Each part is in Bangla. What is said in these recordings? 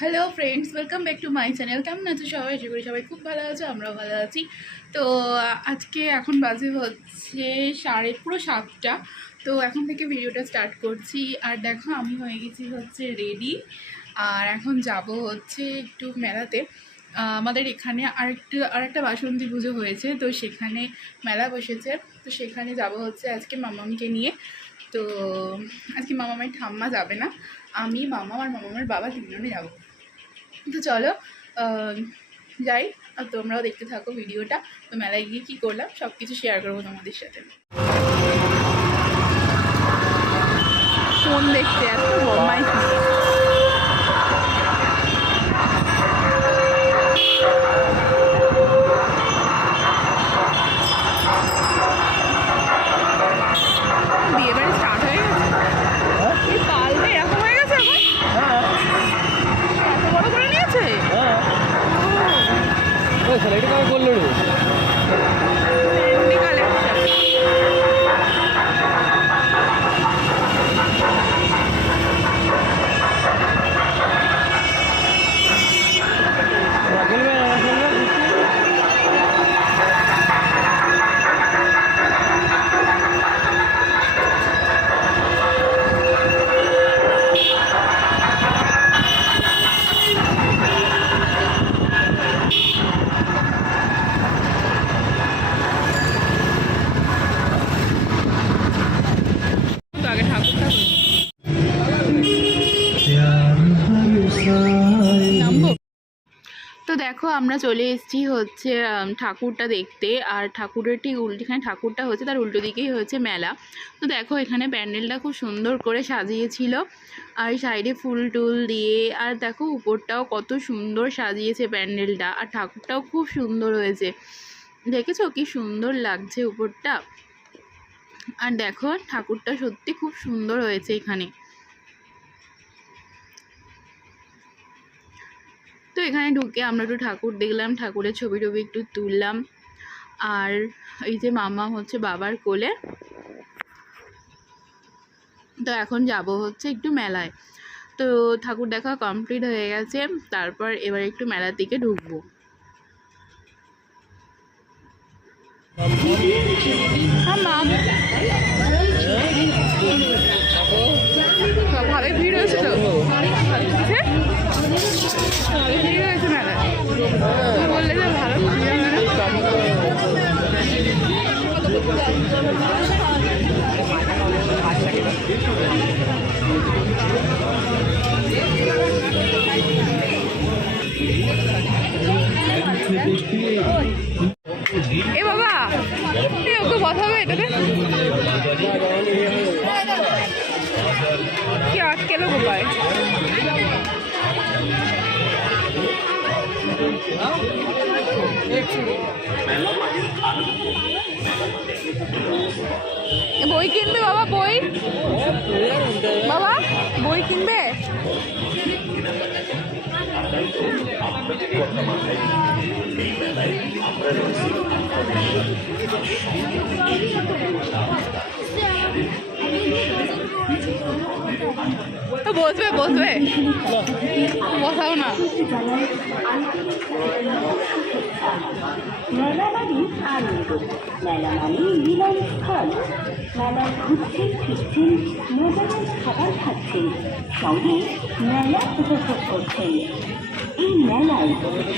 Hello friends, welcome back to my channel. কেমন আছো সবাই? আশা করি সবাই খুব ভালো আছো, আমরাও ভালো আছি। তো আজকে এখন বাজে হচ্ছে পুরো 7টা। তো এখন থেকে ভিডিওটা স্টার্ট করছি। আর দেখো আমি হয়ে গেছি হচ্ছে রেডি। আর এখন যাব হচ্ছে একটু মেলাতে। আমাদের এখানে আরেকটা বাসন্তী পুজো হয়েছে, তো সেখানে মেলা বসেছে। তো সেখানে যাব হচ্ছে আজকে মামামকে নিয়ে। তো আজকে মামামের ঠাম্মা যাবে না, আমি, মামা আর মামামের বাবা তিনজনে যাবো। তো চলো যাই, আর তোমরাও দেখতে থাকো ভিডিওটা। তো মেলায় গিয়ে কী করলাম সব কিছু শেয়ার করবো তোমাদের সাথে। ফোন দেখতে এত বদমাইশি। বিয়ে বাড়ি স্টার্ট হয়ে গেছে, এই পাল্টে এরকম হয়ে গেছে এখন। এত বড় করে নিয়েছে। এটা কাজ করলো রে। তো দেখো আমরা চলে এসেছি হচ্ছে ঠাকুরটা দেখতে। আর ঠাকুরের ঠিক যেখানে ঠাকুরটা হচ্ছে তার উল্টো দিকেই হচ্ছে মেলা। তো দেখো এখানে প্যান্ডেলটা খুব সুন্দর করে সাজিয়েছিল, আর সাইডে ফুল টুল দিয়ে। আর দেখো উপরটাও কত সুন্দর সাজিয়েছে প্যান্ডেলটা, আর ঠাকুরটাও খুব সুন্দর হয়েছে। দেখেছো কি সুন্দর লাগছে উপরটা। আর দেখো ঠাকুরটা সত্যি খুব সুন্দর হয়েছে এখানে। তো এখানে ঢুকে আমরা একটু ঠাকুর দেখলাম, ঠাকুরের ছবি টবি একটু তুললাম। আর এই যে মামা হচ্ছে বাবার কোলে। তো এখন যাব হচ্ছে একটু মেলায়। তো ঠাকুর দেখা কমপ্লিট হয়ে গেছে, তারপর এবার একটু মেলার দিকে ঢুকবো। ভালোই ভিড় হয়েছে, তো ভিড় হয়েছে মেলায়। তুমি বললে যে ভালো এ বাবা, ওকে কথা হবে এটাতে কি আটকেলো কোপায়। বই কিনবে বাবা? বই বাবা, বই কিনবে? তো বসবে বসবে, বসাও না। মেলা মানে আনন্দ, মেলা মানে মিলন স্থল। মেলায় ঘুরছেন ফিরছেন, মজাদার খাবার খাচ্ছেন, সঙ্গে মেলা উপভোগ করছেন। এই মেলায়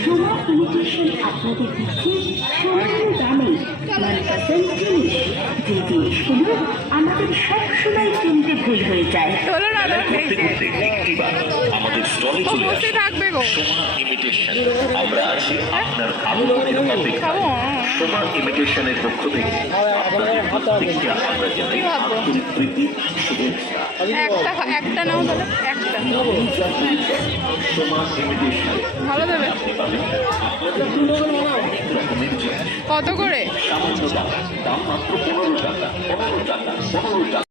সোমা ইমিটেশন আপনাদের দিচ্ছে সামান্য দামে মনপসন্দ জিনিস, যে জিনিসগুলো আমাদের সবসময় কিনতে ভুল হয়ে যায়। আমাদের স্টলে চলে আসুন সোমা ইমিটেশন। আমরা আছি আপনার আগমনের অপেক্ষায়। সোমা ইমিটেশনের পক্ষ থেকে আপনাদের প্রত্যেককে আমরা জানাই আন্তরিক প্রীতি, শুভেচ্ছা। একটা নাও তাহলে, একটা সোমা ইমিটেশন ভালো দেবে। আপনি পাবেন অনেক রকমের জিনিস কত করে? সামান্য দাম মাত্র 15 টাকা, 15 টাকা, 15 টাকা।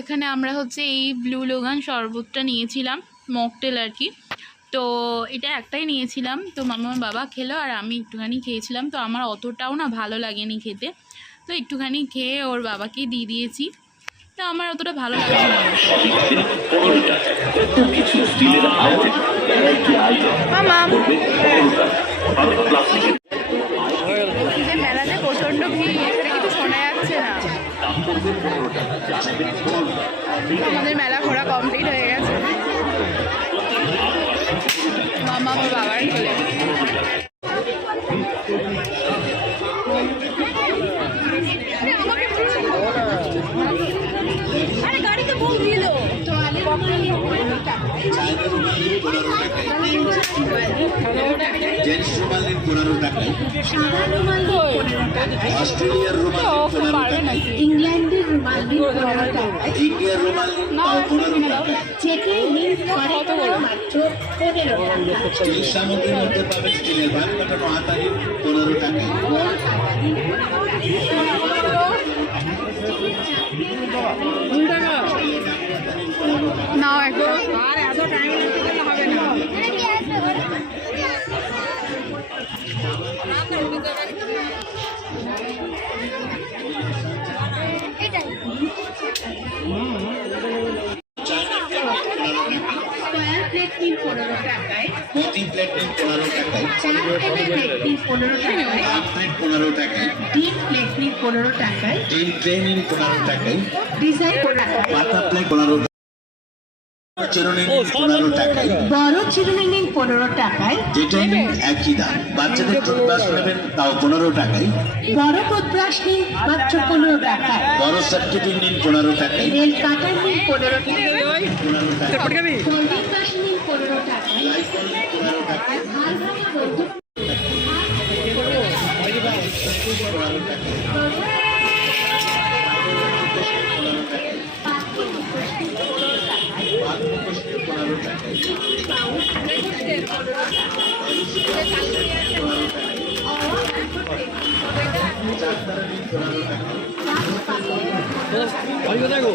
এখানে আমরা হচ্ছে এই ব্লু লোগান শরবতটা নিয়েছিলাম, মকটেল আর কি। তো এটা একটাই নিয়েছিলাম, তো মামার বাবা খেলো আর আমি একটুখানি খেয়েছিলাম। তো আমার অতটাও না ভালো লাগেনি খেতে, তো একটুখানি খেয়ে ওর বাবাকেই দিয়ে দিয়েছি। তো আমার অতটা ভালো লাগেনি। মেলাতে প্রচণ্ড ভিড়, এখানে কিছু শোনা যাচ্ছে না। আমাদের মেলা ঘোরা কমপ্লিট হয়ে গেছে। মামা ওর বাবার কোলে। আরে গাড়িতে বল দিল জেন্টস রুমাল নিন 15 টাকায়, অস্ট্রেলিয়ার রুমাল নিন 15 টাকায়, ইংল্যান্ডের রুমাল নিন 15 টাকায়, ইন্ডিয়ার রুমাল নিন 15 টাকায়, চেকের নিন মাত্র 15 টাকা। স্টিল সামগ্রীর মধ্যে পাবেন স্টিলের ভাগ কাটানো হাতা নিন 15 টাকায়। নাও এখন স্কয়ার প্লেট নিন 15 টাকায়, মতি প্লেট নিন 15 টাকায়, চার প্লেট নিন 15 টাকায়, কাপ প্লেট 15 টাকায়, ডিপ প্লেট নিন 15 টাকায়, ডিম ট্রে নিন 15 টাকায়, ডিজাইন 15 টাকায়, পাতা প্লেট 15 টাকায়, চিরুনি নিন 15 টাকায়, বড় চিরুনি নিন 15 টাকায়, যেটাই নিন একই দাম। বাচ্চাদের টুথব্রাশ নেবেন তাও 15 টাকায়, বড় টুথব্রাশ নিন মাত্র 15 টাকায়, বড় সাবস্টিটিউট নিন 15 টাকায়, নেল কাটার নিন 15 টাকায়, 15 টাকায়, ফোল্ডিং ব্রাশ নিন 15 টাকায়, লাইফল নিন 15 টাকায়, আর বন্ধু বাড়ি কোথায় গো?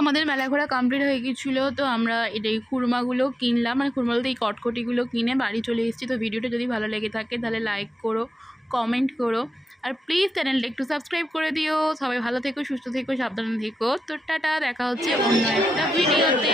আমাদের মেলা ঘোরা কমপ্লিট হয়ে গিয়েছিলো। তো আমরা এই খুরমাগুলো কিনলাম, মানে খুরমা বলতে এই কটকটিগুলো কিনে বাড়ি চলে এসেছি। তো ভিডিওটা যদি ভালো লেগে থাকে তাহলে লাইক করো, কমেন্ট করো, আর প্লিজ চ্যানেলটা একটু সাবস্ক্রাইব করে দিও। সবাই ভালো থেকো, সুস্থ থেকো, সাবধানে থেকো। তো টাটা, দেখা হচ্ছে অন্য একটা ভিডিওতে।